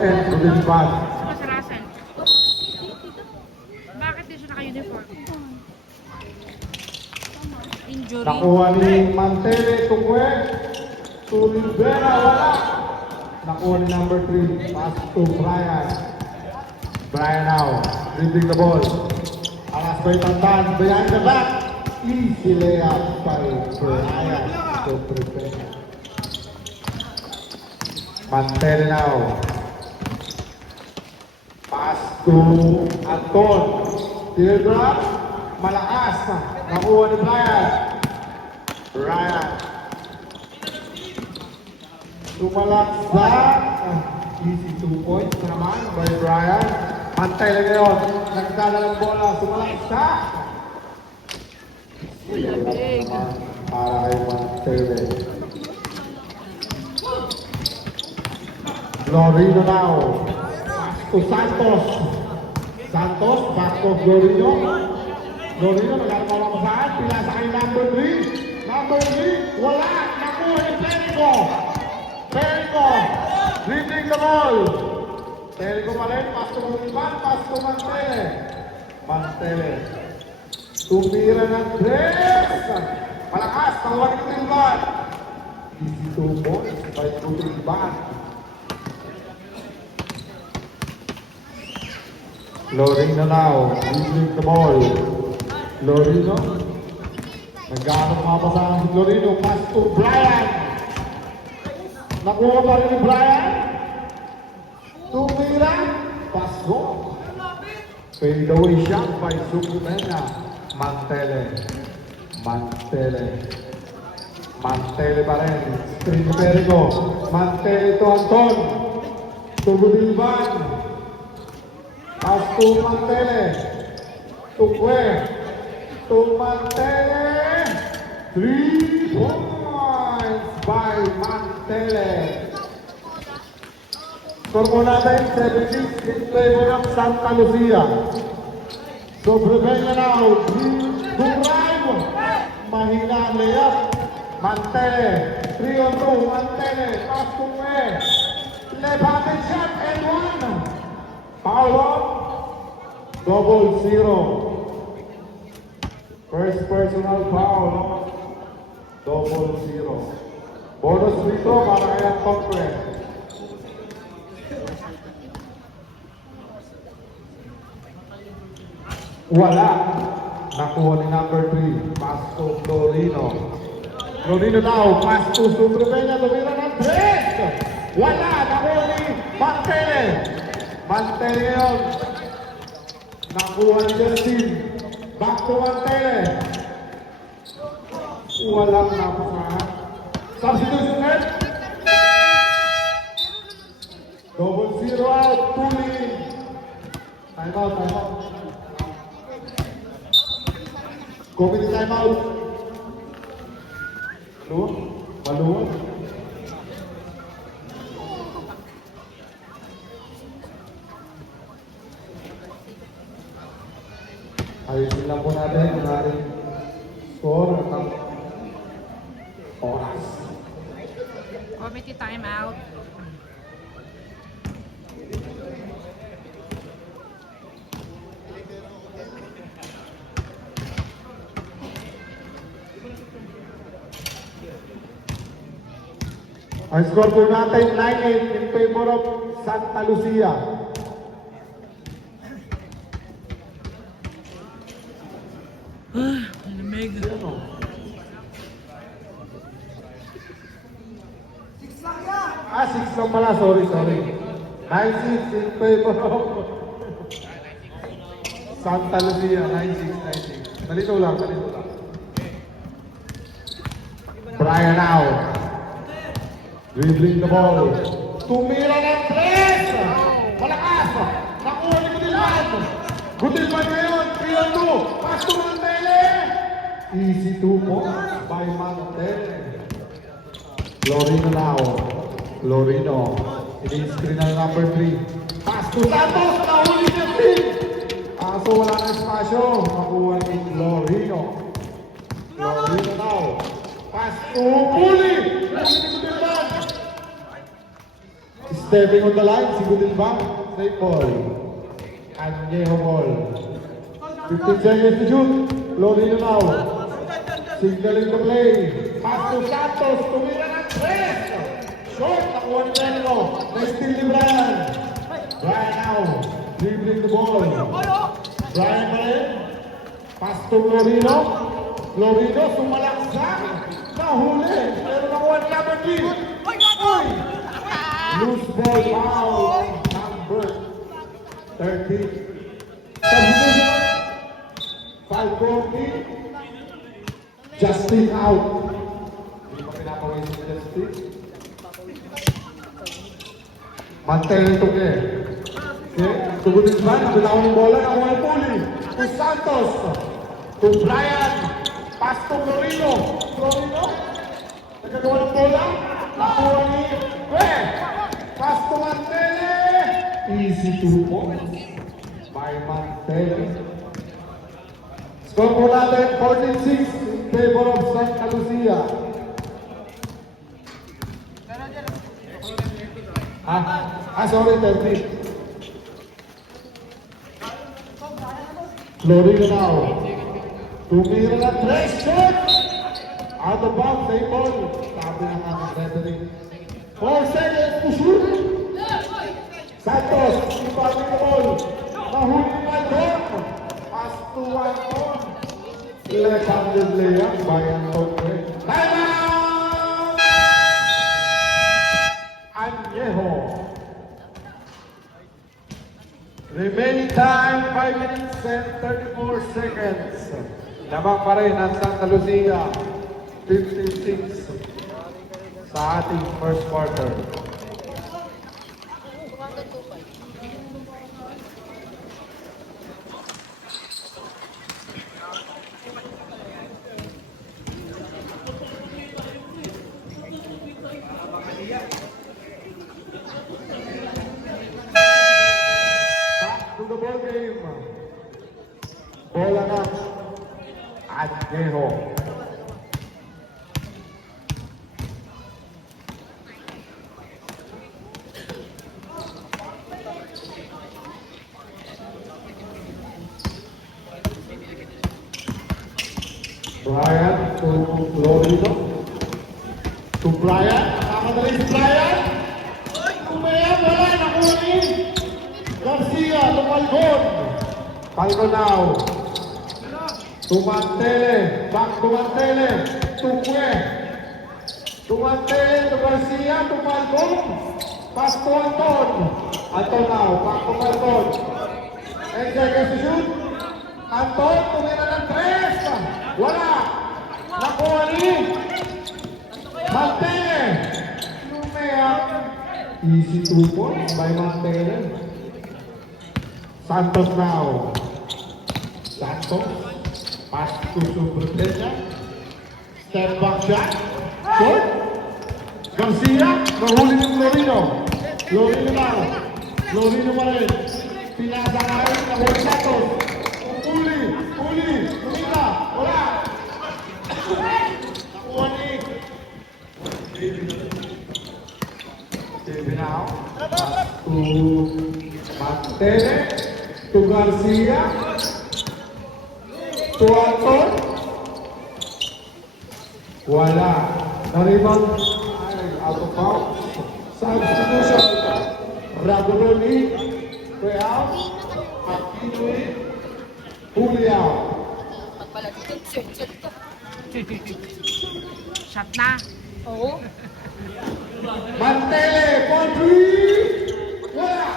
and Ruben. Saka si Russell. Bakit di siya naka-uniform? Injury. Nakuha ni Mantele, Tukwe. To Rivera, wala. Nakuha ni number 3. Pass to Brian. Brian now. Dribbling the ball. Alas by Tantan. Behind the back. Easy layup by Brian. To Rivera. Mantele now. Pass to Anton. Teardrop. Malakas. Nakuha ni Brian. Brian. Tumalaksak. Easy 2 points naman by Brian. Antay lang yun. Nagdala ng bola. Tumalaksak. Para kay Mantele. Glorino now. Pass to Santos. Santos, back to Glorino. Glorino, nagkakawa ko saan? Pinasa kay number 3. Number 3, wala. Nakuha ni Perico. Perico, dribbling the ball. Perico pa rin, pass to Mantiban, pass to Mantele. Mantele. Tumira ng dress. Malakas, nakuha ni Mantiban. Easy 2 points by Mantiban. Lorino now, dribbling the ball. Lorino. Nag-aarap mapasahan si Lorino. Pass to Brian. Nakuha pa rin ni Brian. Tumira. Pass go. Fade away shot by Sukumena. Mantele. Mantele. Mantele pa rin. Screen Perico. Mantele to Anton. To Budiban. Pass to Mantele. To where? To Mantele. 3 points by Mantele. Score mo natin, 76 in favor of Santa Lucia. So, Brevena now, drive. Mahina ang layup. Mantele. 3-on-2, Mantele. Pass to where? Left-handed shot and 1. Foul off. Double 0. First personal foul. Double 0. Bonus free throw para kay Anton. Wala. Nakuha ni number 3. Pass to Florino. Florino now. Pass to Subrevena. Tumira ng 3. Wala. Nakuha ni Mantele. Mantele yun. Nakuha ni Justin. Back to Mantele. Walang napasahan. Substitution net. Double 0 out. Pulling. Time out, time out. Committee time out. Maluwag? Maluwag? Ayusin lang po natin ang ating score at oras. Committee timeout. Ang score po natin 9-8 in favor of Santa Lucia. Lamig. Ah, 6 lang pala. Sorry. 9-6 in favor of Santa Lucia. 9-6. Nalito lang. Brian now. Dribbling the ball. Tumira ng 3! Malakas! Nakuha ni Gudilman! Gudilman ngayon, 3-2! Pass to Mantele! Easy 2 points by Mantele. Florino now. Florino. Ini-screen ng number 3. Pass to Santos! Nahuli niya 3! Kaso wala na espasyo. Nakuha ni Florino. Florino now. Pass to Puli! Puli ni Gudilman! Stepping on the line, Sigudin Bank, straight ball. Añejo ball. 15 seconds to shoot. Lorino now. Signaling the play. Pass to Santos. Tumira ng 3. Short. Nakuha ni Benito. Next steal ni Brian. Brian now. Dribbling the ball. Brian pa rin. Pass to Lorino. Lorino sumalaksak. Nahuli. Pero nakuha ni Labadin. Uy! Loose ball foul. Number 30. Substitution. Falcone. Justin out. Hindi pa pinapawin si Justin. Mantel ito ke. Okay. Tugunin ba? Nabitawan yung bola. Nakuha yung puli. To Santos. To Brian. Pass to Florino. Florino. Nagkagawa ng bola. Nakuha ni Pass to Mantele. Easy 2 points by Mantele. Score po natin 14-6 in favor of Santa Lucia. Sorry, 30. Florino now. Tumira na 3 shot. Out of bounds, same ball. Sabi ng ating referee. 4 seconds to shoot. Santos, ibabalik the ball. Nahuli ni Malcom. Pass to Anton. Left-handed layup by Anton. Time out! Añejo. Remaining time, 5 minutes and 34 seconds. Lamang pa rin ang Santa Lucia. 56 sa ating first quarter. Back to the ball game. Bola na Añejo. Brian to Lorino. To Brian. Nakamadali si Brian. Kumaya, wala. Nakuha ni Garcia. To Falcon. Falcon now. To Mantele. Back to Mantele. To Kwe. To Mantele. To Garcia. To Falcon. Pass to Anton. Anton now. Back to Falcon. And seconds to shoot. Anton. Tumira ng 3. Wala. Nakuha ni Mantele. Lumea. Easy 2 points by Mantele. Santos now. Santos. Pass to Supertella. Step back shot. Short. Garcia. Nahuli ni Florino. Florino now. Florino pa rin. Pinasa ka rin. Nahuli Santos. Uli. Uli. Tumita. Wala. Nakuha ni David now. Pass to Mantele. To Garcia. To Anton. Wala. Na-rebound. Out of bounds. Substitution. Radonoli. Real. Aquinoy. Juliao. Shot na. Oo. Mantele. 4-3. Wala.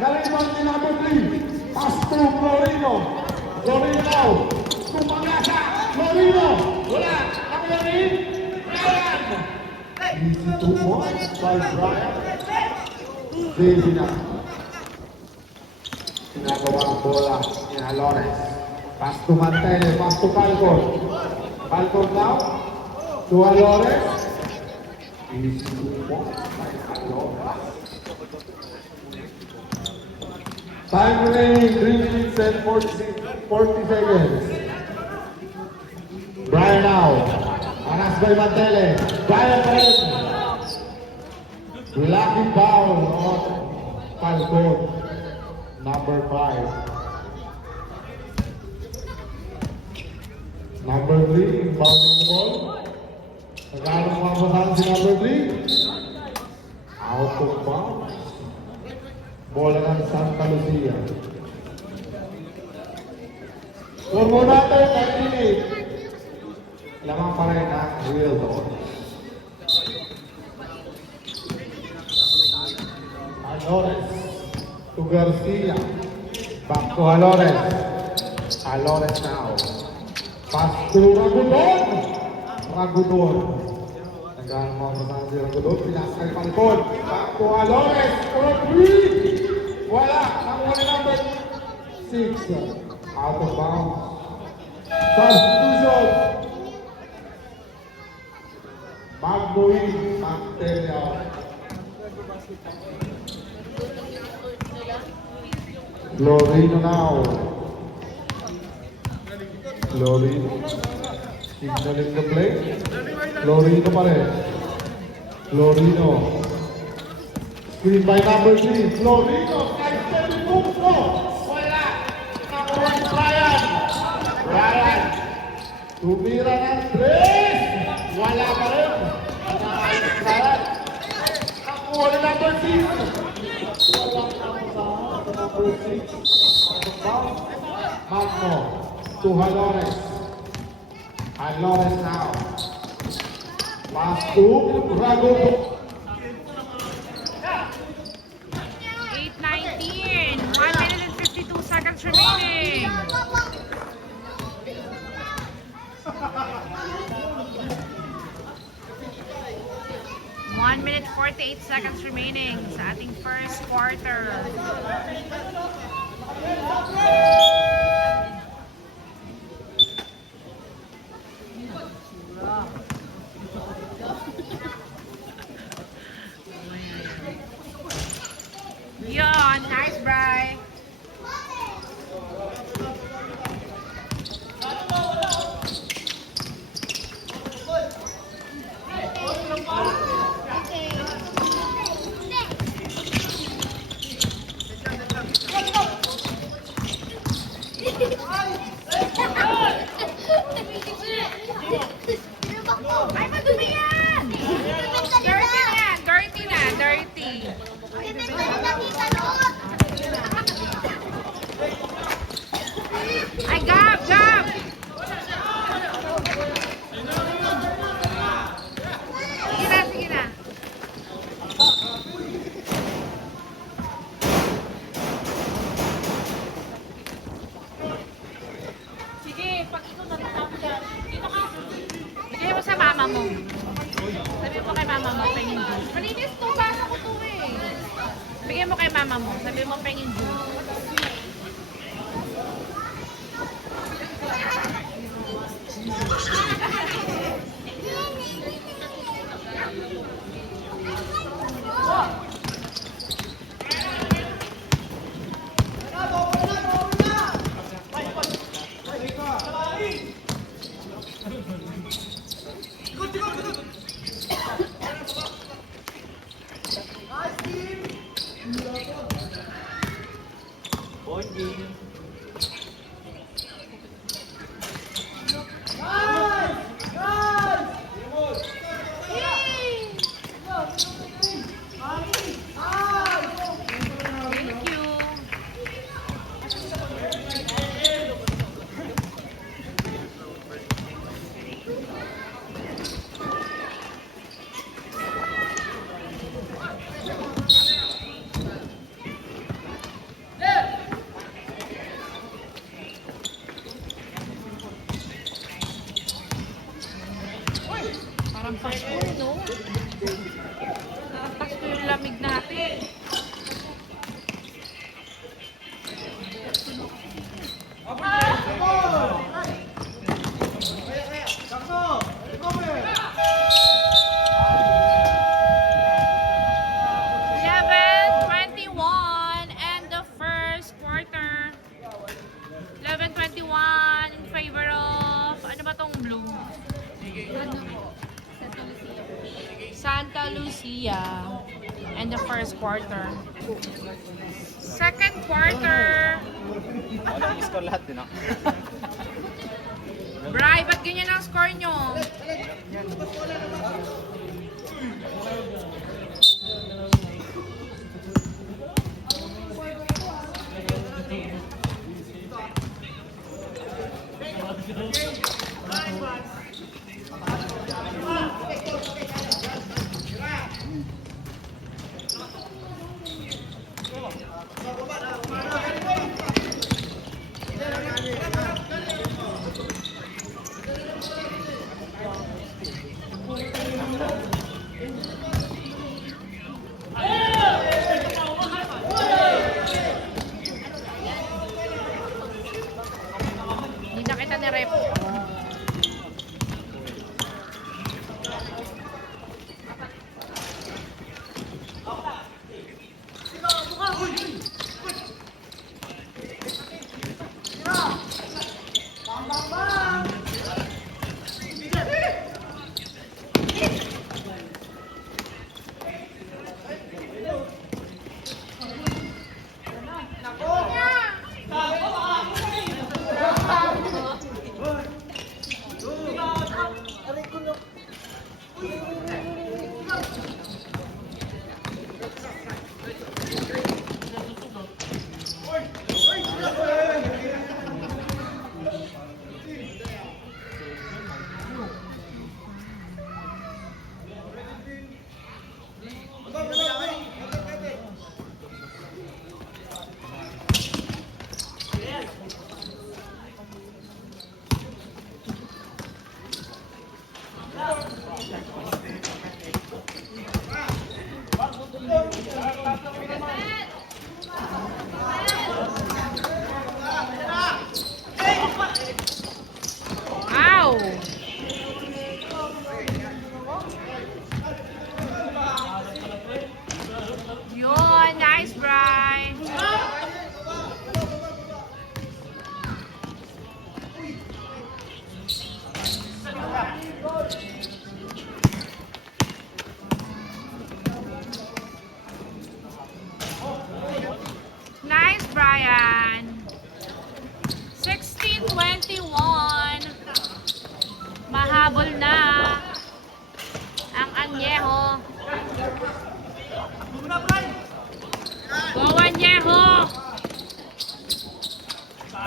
Na-rebound ni number 3. Pass to Florino. Florino now. Tumangasa. Florino. Wala. Nakuha ni Brian. Easy 2 points by Brian. David na. Ginagawa ang bola ni Alores. Pass to Mantele. Pass to Falcon. Falcon now. To Alores. Easy 2 points by Alores. Time remaining 3 minutes and 40 seconds. Brian now. Panas by Mantele. Brian pa rin. Lucky foul on Falcon, number 5. Number 3, inbounding the ball. Nagkaroon mga basahan si number 3. Out of bounds. Bola ng Santa Lucia. Score mo natin, 98. Lamang pa rin ang real ball. Alores to Garcia. Back to Alores. Alores now. Pass to Ragudon. Ragudon. Nagkaroon mga basahan si Ragudon. Pinasakay palikod. Back to Alores. For 3. Wala. Nakuha ni number 6. Out of bounds. Substitution. Magbuhin. Magtelya. Florino now. Florino. Signaling the play. Florino pa rin. Florino. Screen by number 3. Florino. Side-stepping move. No. Wala. Nakuha ni Brian. Brian. Tumira ng 3. Wala pa rin. Brian. Nakuha ni number 6. Walang nakuha. Number 6. Magno to Halores. Halores now. Pass to Rago. 8:19. 1 minute and 52 seconds remaining. One minute 48 seconds remaining sa ating first quarter. Yon, nice, Bri. Ay, madumi yan! Dirty na yan! Dirty na! Dirty! Ay, Gab! Gab! Sige na, sige na. Sige, pag ikaw natatapos yan, dito ka. Bigay mo sa mama mo. Sabi mo kay mama mo, pengin juice. Malinis to, basa ko to eh. Bigay mo kay mama mo, sabi mo pengin juice. Thank you. Parang Pasko, no? Parang Pasko yung lamig natin. And the first quarter. 11:21 in favor of, ano ba tong blue? Santa Lucia. in the first quarter. Second quarter. Walang score lahat din, no? Bri, ba't ganyan ang score nyo? Hindi na kita ni-rep. Ow! Yun, nice, Bri. Nice, Brian. 16-21. Mahabol na ang Añejo. Go, Añejo!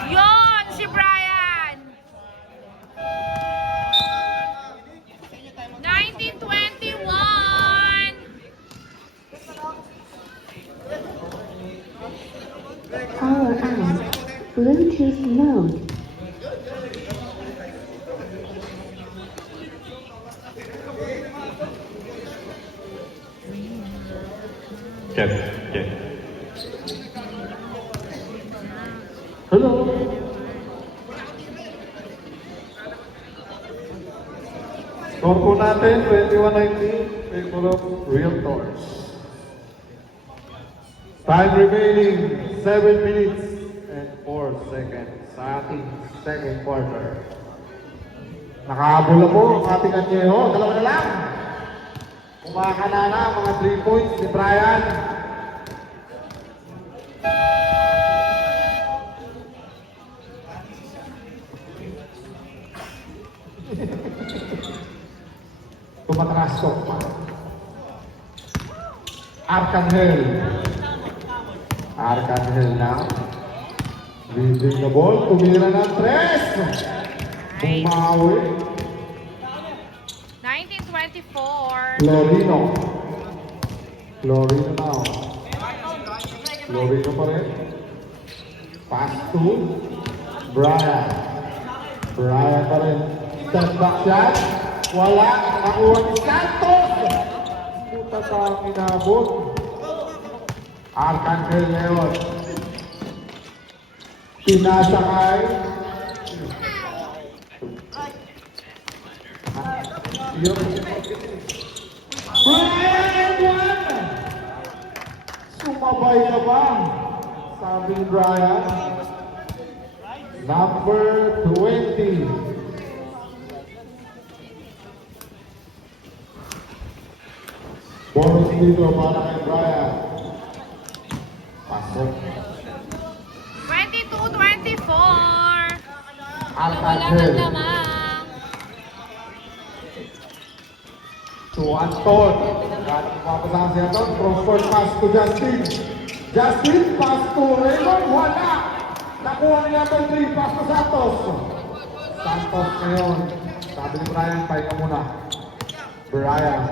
Yun, si Brian! 19-21. Power on. Bluetooth mode. Check, check. Hello. Score po natin, 21-19, favor of Realtors. Time remaining, 7 minutes and 4 seconds sa ating second quarter. Nakahabol na po ang ating Añejo. Dalawa na lang. Kumakana na ang mga 3 points ni Brian. Tumatras ko. Arcangel. Arcangel na. Leading the ball. Tumira ng 3. Bumawi. 19-24. Florino. Florino now. Florino pa rin. Pass to Brian. Brian pa rin. Step back shot. Wala. Nakuha ni Santos. Puta sa inabot. Arcangel Leon. Pinasakay. Brian won! Sumabay ka ba? Sabi ni Brian. Number 20. Bonus dito para kay Brian. Pasok. 22-24. Wala Arcangel. man lamang. To Anton. Galing mapasahan si Anton. Cross-court pass to Justin. Justin, pass to Raymond. Wala. Nakuha ni number 3. Pass to Santos. Santos ngayon. Sabi ni Brian, pahinga muna. Brian.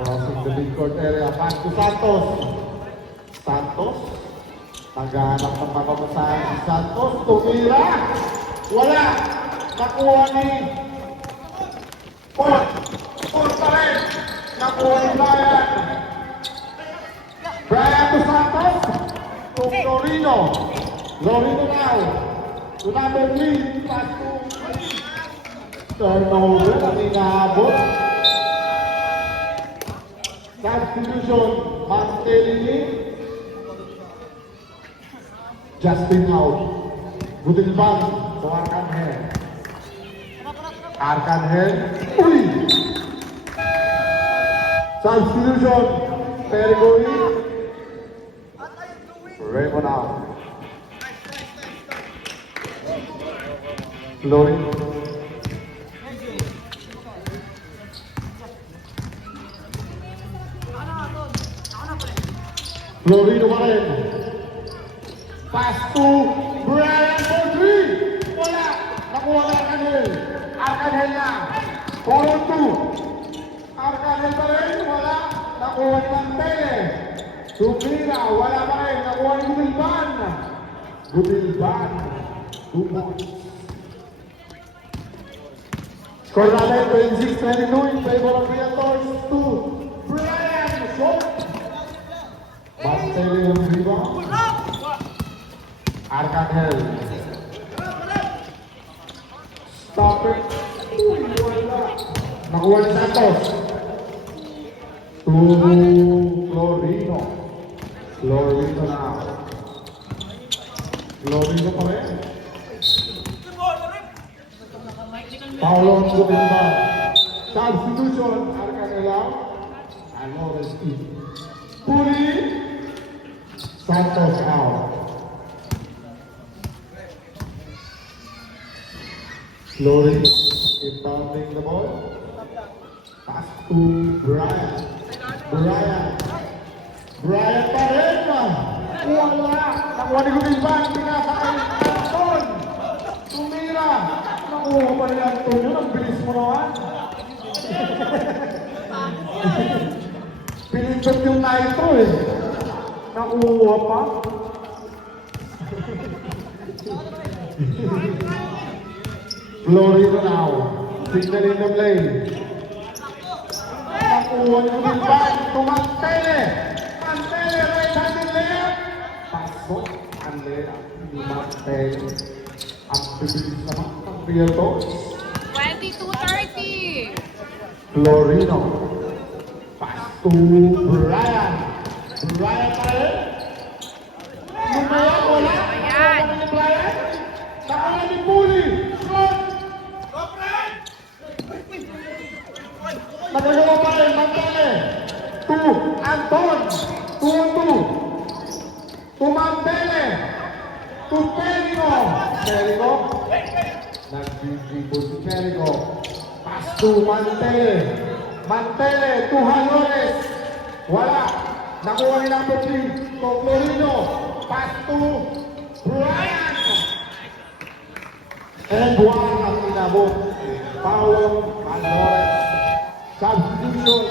Crossing the midcourt area. Pass to Santos. Santos. Naghahanap ng mapapasahan si Santos. Tumira. Wala. Nakuha ni Paul. Paul pa rin. Nakuha ni Brian. Brian to Santos. To Florino. Florino now. To number 3. Pass to turnover. Ang inaabot. Substitution. Mantelini. Justin out. Butilban. To Arcangel. Arcangel. Uy! Substitution. Perigori. Raymond out. Florino. Florino pa rin. Pass to Brian Baudry. Wala. Nakuha ng Arcangel. Arcangel na. 4-2. Arcangel pa rin. Wala. Nakuha ni Mantele. Tumira. Wala pa rin. Nakuha ni Butilban. Butilban. 2 points. Score natin 26-22 in favor of Realtors to Brian Short. Mantele yung rebound. Arcangel. Stop it. Nakuha ni Santos. To Florino. Florino now. Florino pa rin. Paulo Butilban. Substitution. Arcangel out. Alores in. Puli. Santos out. Florino inbounding the ball. Pass to Brian. Brian pa rin. Wala. Nakuha ni Butilban. Pinasa kay Anton. Tumira. Nakuha pa rin Anton yun. Ang bilis mo naman. Pinindot yung nitro eh. Nakuha pa. Florino now. Signal in the play. Nakuha ni Butilban. To Mantele. Mantele right-handed layup. Pasok. Ang layup ni Mantele. Ang bibilis naman ng Realtors. 22-30. Florino. Pass to Brian. Brian pa rin. Lumaya, wala. Ayan. Nakuha ni Brian. Nakuha ni Puli. Shot. Nagagawa pa rin. Mantele. To Anton. 2-2. To Mantele. To Perico. Perico. Nag-dribble si Perico. Pass to Mantele. Mantele to Alores. Wala. Nakuha ni number 3. To Florino. Pass to Brian. And one ang inabot. Paulo Alores. Substitution.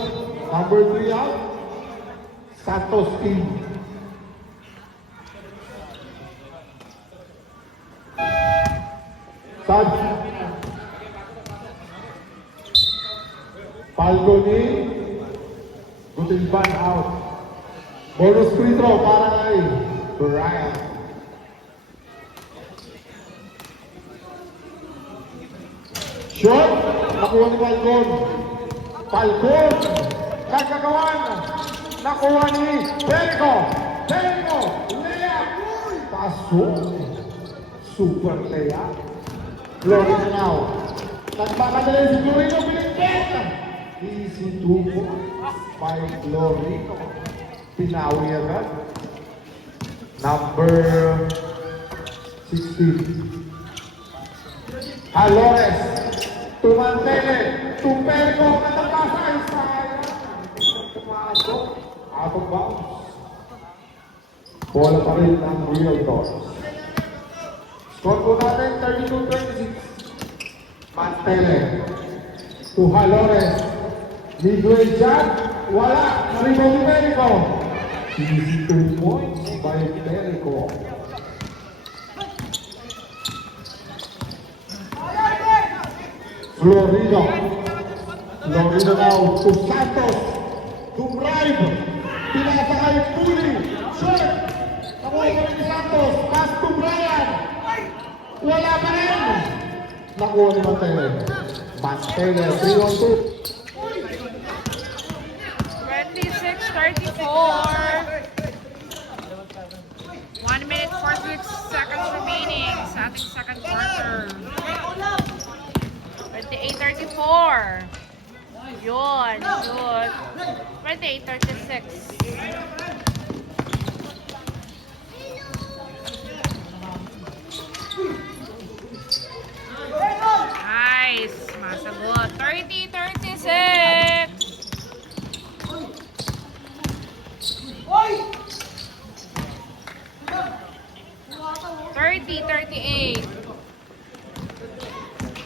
Number 3 out. Santos in. Falconi. Butilban out. Bonus free throw para kay Brian. Shot. Nakuha ni Falcon. Falcon. Nagkagawan. Nakuha ni Perico. Perico. Layup. Pasok. Super layup. Florino now. Nagpakadali si Florino. Pinigpit. Easy 2 points by Florino. Pinawi agad. Number 16. Alores. Tumantele. Tumpego. Katapasay. Sayang. Pumasok. Out of bounds. Bola pa rin ng Realtors. Score po natin 32-26. Mantele. To Alores. Miguel Jan. Wala. Naribo ni Perico. Easy 2 points by Perico. Florino. Florino now to Santos. To Bribe. Pinasa kay Puli. Short. Nakuha ko rin ni Santos. Pass to Brian. Wala pa rin. Nakuha ni Mantele. Mantele. 3-on-2. 26-34. 1 minute 46 seconds remaining sa ating second quarter. 28-34. Yun, good. 28-36. Nice. Masagot. 30-36. 30-38.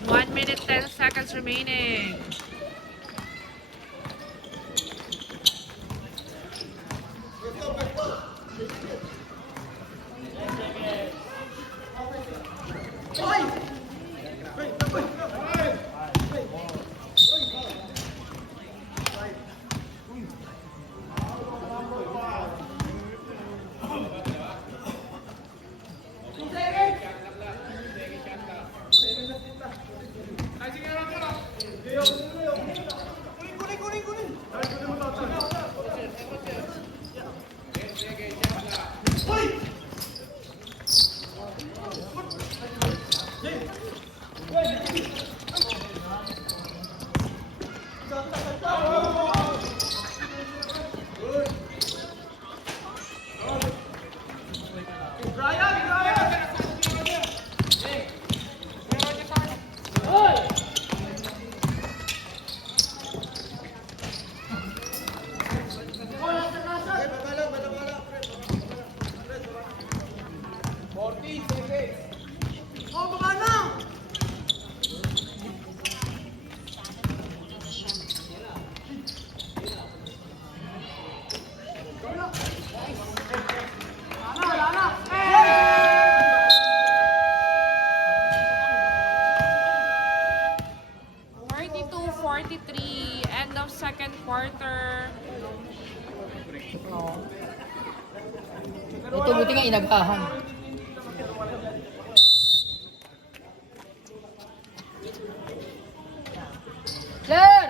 1 minute 10 seconds remaining. End of second quarter. Ito buti nga inagahan. Sir!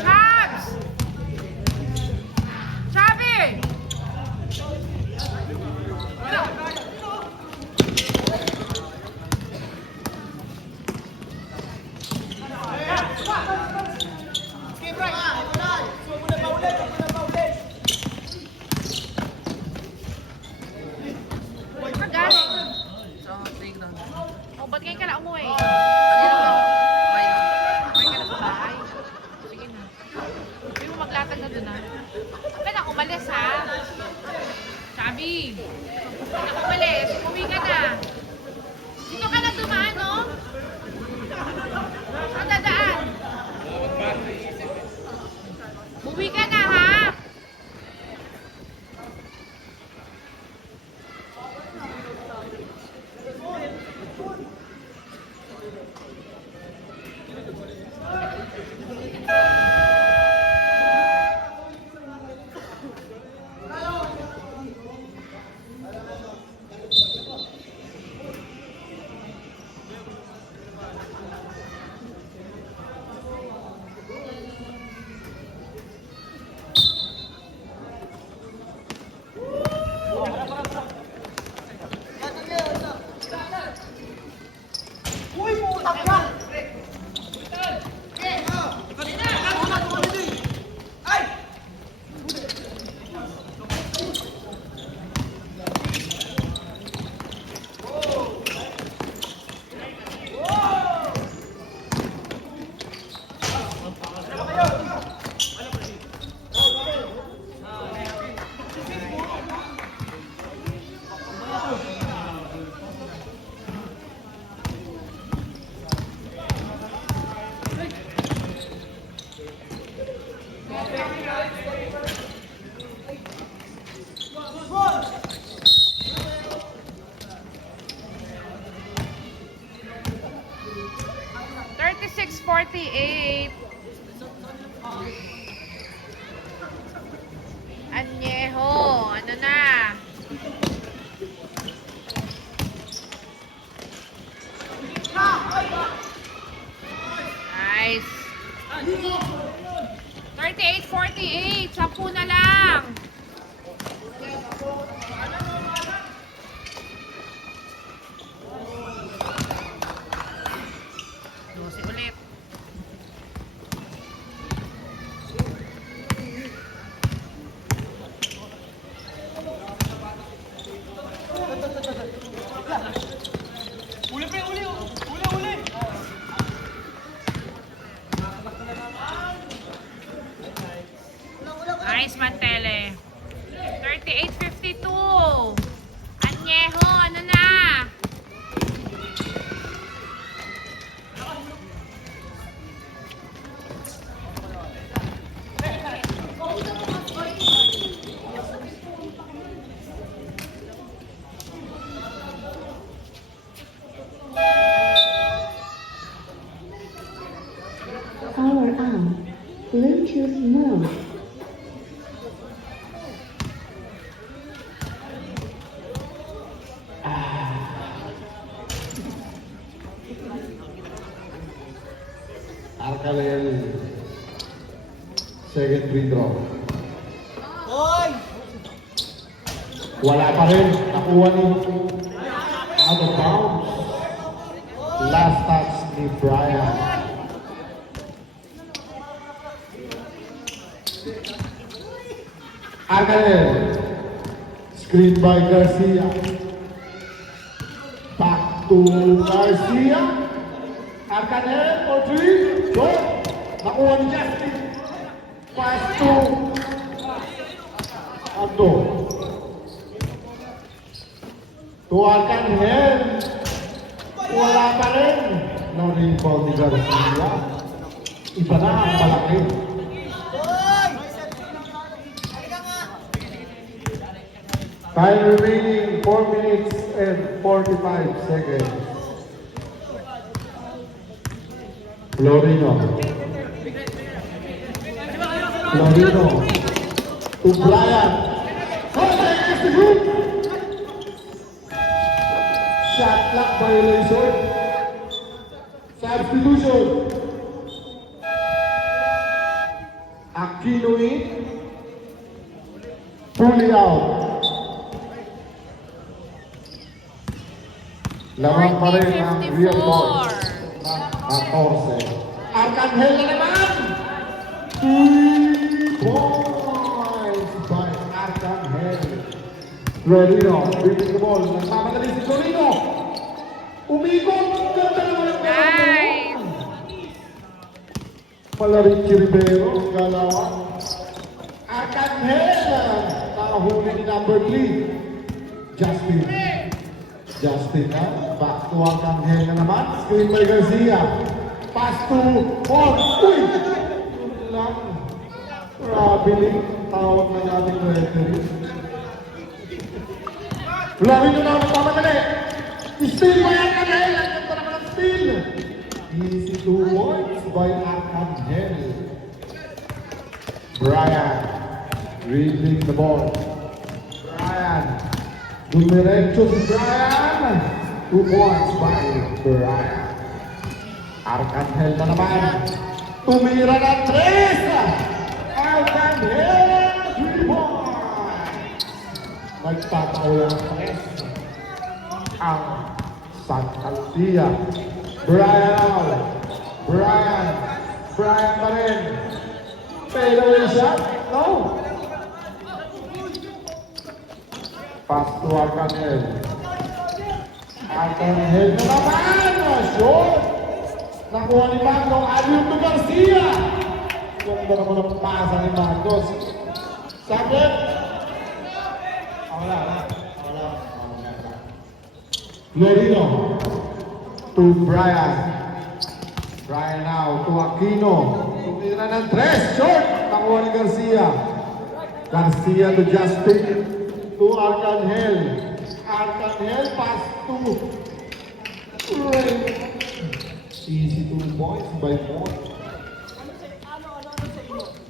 Chabs! Chabi! Agad. Oh, ba't ngayon ka na umuwi? Okay ka na sa bahay? Sige na. Hindi mo maglatag na doon, ha? Huwag ka na umalis, ha? Sabi. Huwag ka na umalis. Umuwi ka na. Dito ka na dumaan, no? Saan dadaan? Umuwi ka na, ha? $36.48. Añejo, ano na? Nice. 38-48. 10 na lang. Dosi ulit. Nice, Mantele. 38-52. Añejo, ano na? Power on. Bluetooth mode. Arcalel, second free throw. Wala pa rin. Nakuha ni out of bounds. Last touch ni Brian. Arcalel. Screen by Garcia. Back to Garcia. Arcalel for three. Go. Nakuha ni Justin. Pass to Ando. To Arcangel. Wala pa rin. No rebound ni Garcia. Iba na ang malaki. Time remaining 4 minutes and 45 seconds. Florino. Florino. To Brian. Shot clock violation. Substitution. Aquino in. Fully out. Lamang pa rin ang real board ng 14. Arcangel na naman! 3 points by Arcangel. Florino, bibig the ball. Nagmamadali si Florino. Umikot! Ganda naman ang Nice! Palarichi Rivero, galawan. Arcangel! Nakahuli ni number 3. Justin. Justin na. Back to Arcangel na naman. Screen by Garcia. Pass to Paul. Uy! Yun lang. Traveling. Tawag na natin referee. Florino na nagmamadali. Steal by Arcangel. Ang ganda naman ang steal. Easy 2 points by Arcangel. Brian. Dribbling the ball. Brian. Dumiretso si Brian. 2 points by Brian. Arcangel na naman. Tumira na 3. Arcangel 3 points. Nagpapaulang press ang Santa Lucia. Brian out. Brian. Brian pa rin. Fade away shot? No. Pass to Arcangel. Arcangel na naman! Short! Nakuha ni Magno. Aliw to Garcia! Ganda naman ang pasa ni Magnos. Sakit! Wala. Florino. To Brian. Brian now to Aquino. Tumira ng 3. Short! Nakuha ni Garcia. Garcia to Justin. To Arcangel. Arcangel pass to easy 2 points by 4.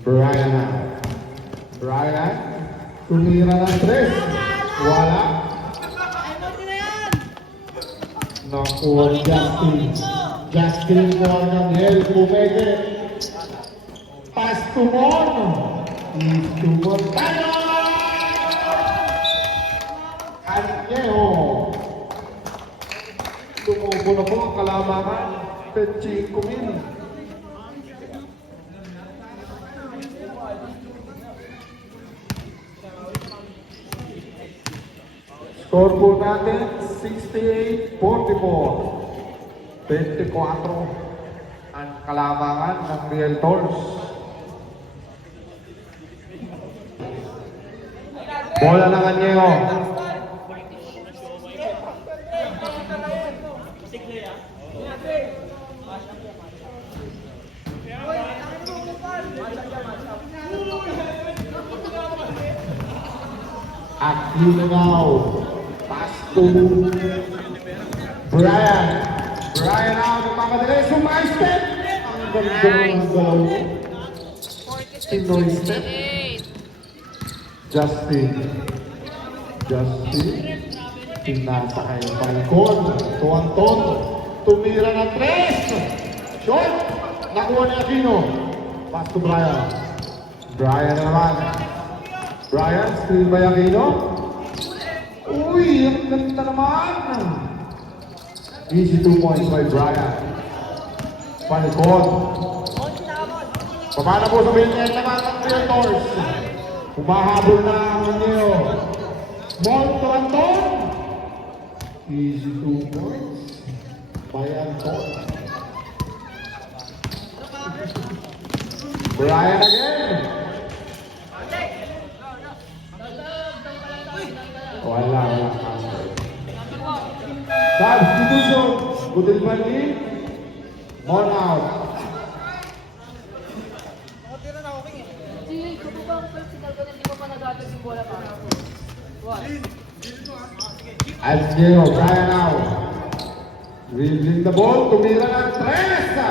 Brian na. Brian. Tumira ng 3. Wala. Nakuha ni Justin. Justin to Arcangel. Pumeke. Pass to Mon. Easy 2 points. Tayo! Anyeho. Tumubo na po ang kalamangan. 25,000. Score po natin 68-44. 24 ang kalamangan ng Realtors. Bola ng Anyeho. Aquino now. Pass to Brian. Brian now. Nagmamadali. Sumay-step. Ang ganda ng galaw. Pinoy step. 48. Justin. Pinasa kay Falcon. Tuwan-ton. Tumira ng 3. Short. Nakuha ni Aquino. Pass to Brian. Brian na naman. Brian, screen by Aquino. Uy, ang ganda naman. Easy 2 points by Brian. Falcon. Pamana po sa bilnet naman ng Realtors. Humahabol na ang Neo. Monto Anton. Easy 2 points by Anton. Brian again. Wala. Substitution. Budil Bandi. Mon out. Antonio, Brian out. Dribbling the ball. Tumira ng 3.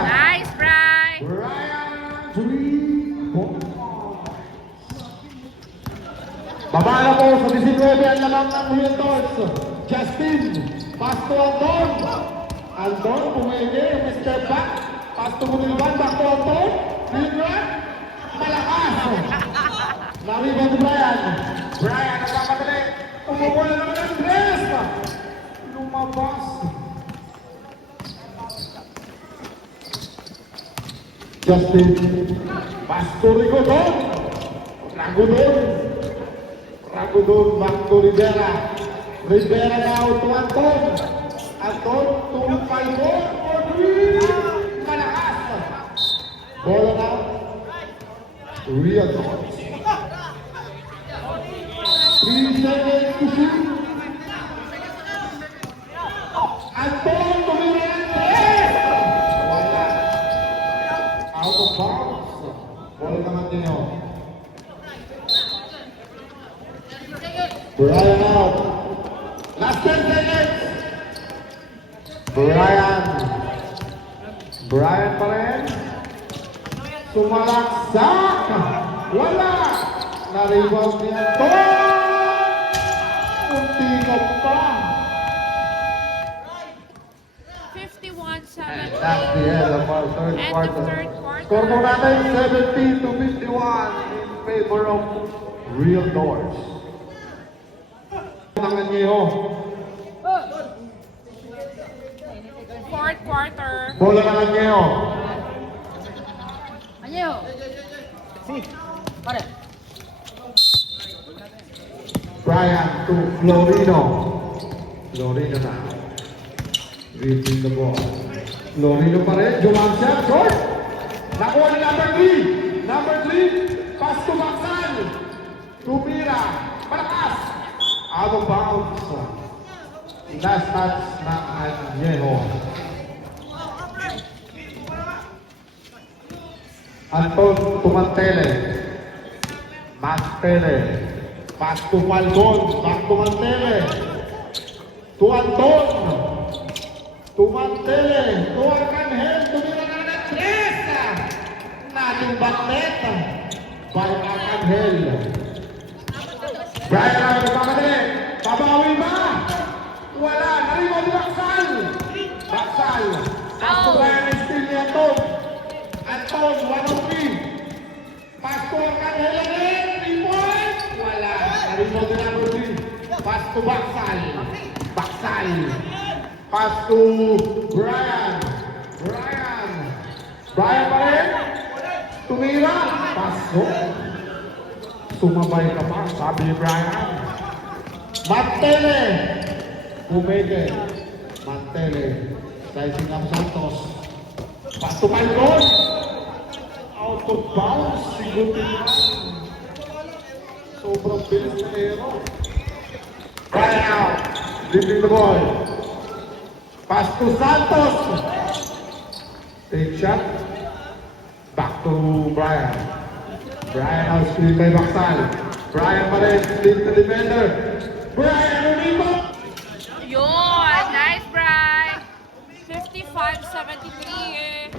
Nice, Brian! Brian 3 points. Baba na po sa 19 ang lamang ng Realtors. Justin, pass to Anton. Anton, pumili, Mr. Back. Pass to Muniban, back to Anton. Lindran, malakas. Nariban to Brian. Brian, nagpapadali. Umubola naman ang dress. Lumabas. Justin, pass to Rigodon. Ragudon, back to Rivera. Rivera now to Anton. Anton, to Palmon for three. Malakas. Bola now. Real goals. 3 seconds to shoot. Anton, tumira ng tres. Wala. Out of bounds. Bola naman din yun. Brian out. Last 10 seconds. Brian pa rin. Sumalaksak. Wala. Na-rebound ni Anton. Unti ka pa. 51-7. That's the end of our third End of quarter. third quarter. Score mo natin 70 to 51 in favor of Real Doors. Nanganyeho. Fourth quarter. Bola Nanganyeho. Anyo. Pare. Brian to Florino. Florino na. Reaching the ball. Florino pa rin. Jumang shot. Short. Nakuha ni number 3. Number 3. Pass to Maxan. Tumira. Malakas. Out of bounds. Last touch na Anyeho. Anton Tumantele. Mantele. Pass to Falcon. Back to Mantele. To Anton. To Mantele. To Arcangel. Tumira na ng tres. Nating baklet. By Arcangel. Brian na nagpapadali. Babawi ba? Wala. Nariwan ni Baksal. Baksal. Pass to Brian and still ni Anton. Anton, 1 of 3. Pass to Arcangel again. 3 points. Wala. Nariwan ni number 3. Pass to Baksal. Baksal. Pass to Brian. Brian. Brian pa rin. Tumira. Pasok. Sumabay ka pa, sabi ni Brian. Mantele. Pumeke. Mantele. Sizing up Santos. Pass to Falcon. Out of bounds. Sigutin lang. Sobrang bilis na hero. Brian out. Dribbling the ball. Pass to Santos. Take shot. Back to Brian. Brian out screen by Baksal. Brian pa rin. Split the defender. Brian, Unico. Yun. Nice, Brian. 55-73 eh.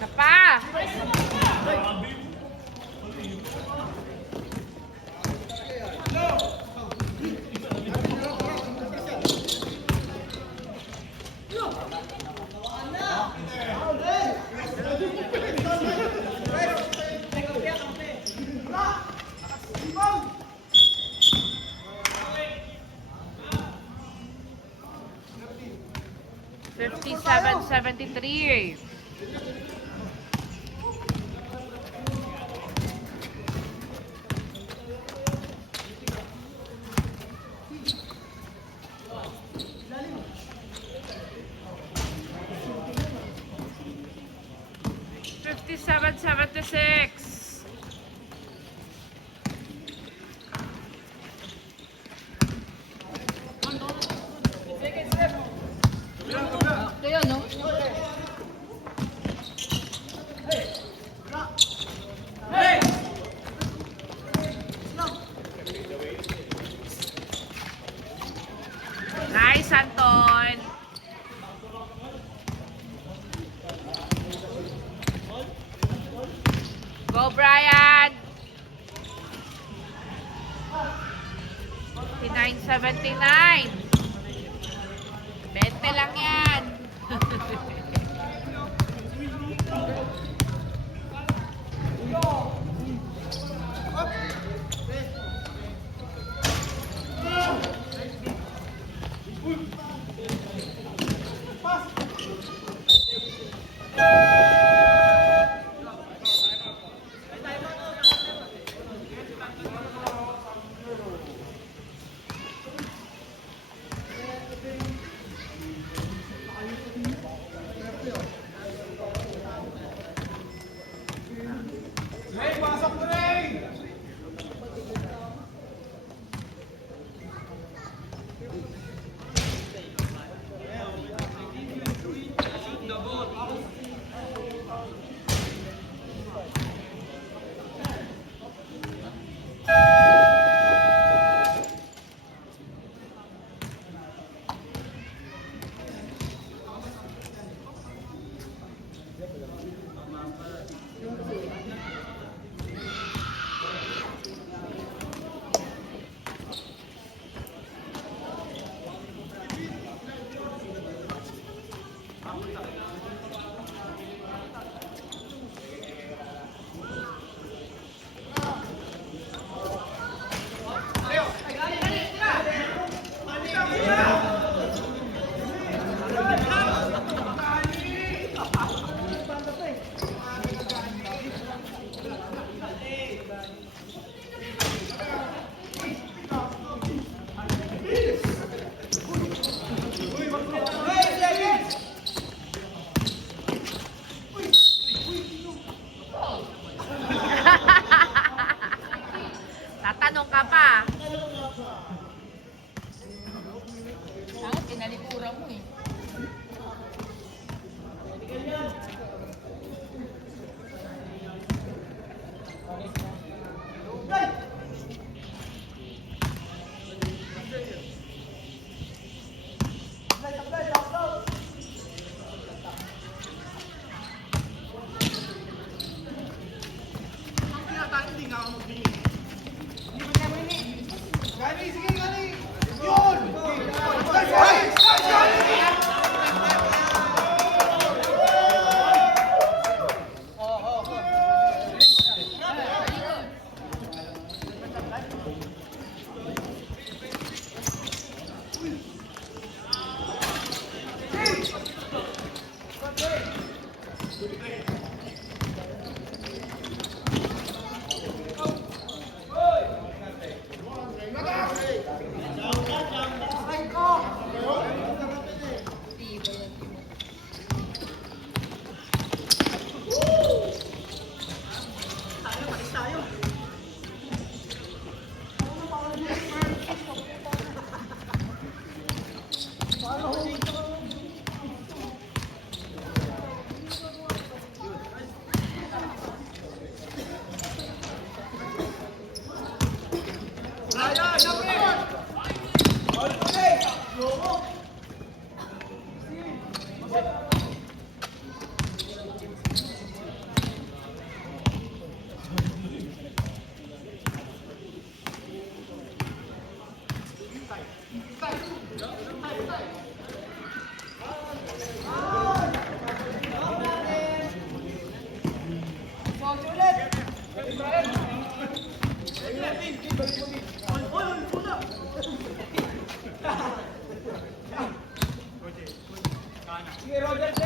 Isa pa. 57-73. Fifty-seven, 76. Kaya no? Nice, Anton. Go, Brian. 59-79. 20 lang yan. Tatanong ka pa. Bakit pinalikuran mo eh? Sige, Roger.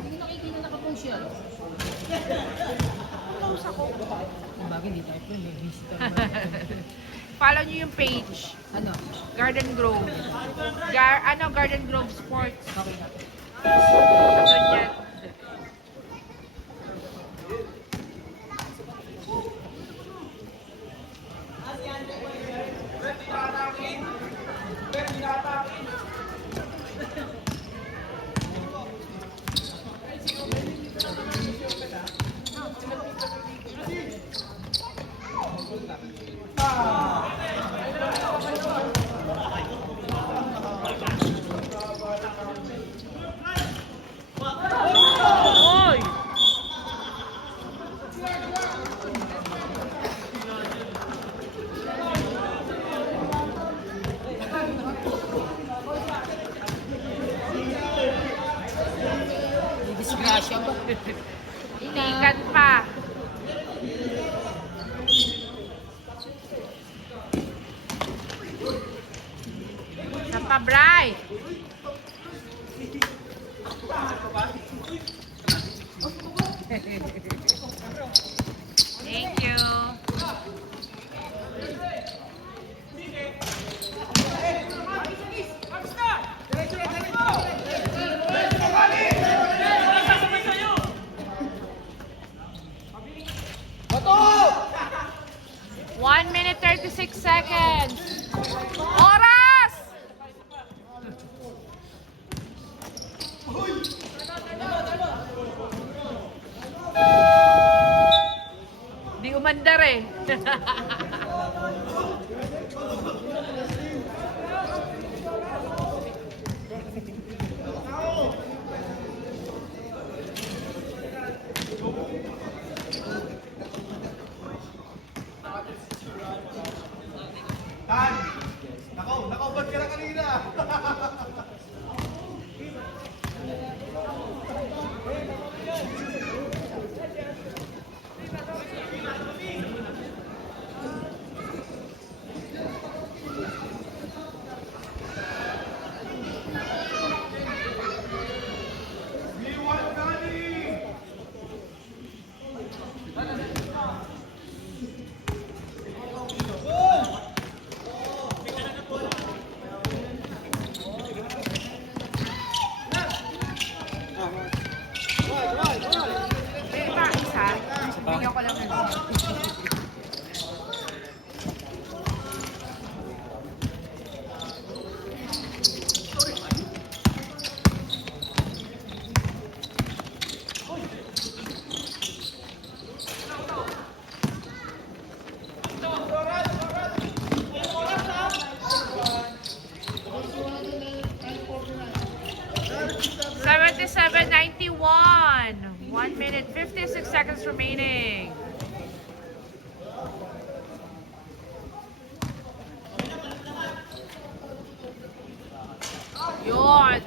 Hindi nakikita nakapost yun. Close ako. Ang bagay, hindi tayo po. May visitor. Follow nyo yung page. Ano? Garden Grove. Garden Grove Sports. Okay na. Ano yan? Oy! May disgrasya ba? Ikan pa. Sa pabray. Thank you. Bato! 1 minute 36 seconds. Oras! Di umandar eh. Tan! Nakaw, ba't ka na kanina? seconds remaining. Yun.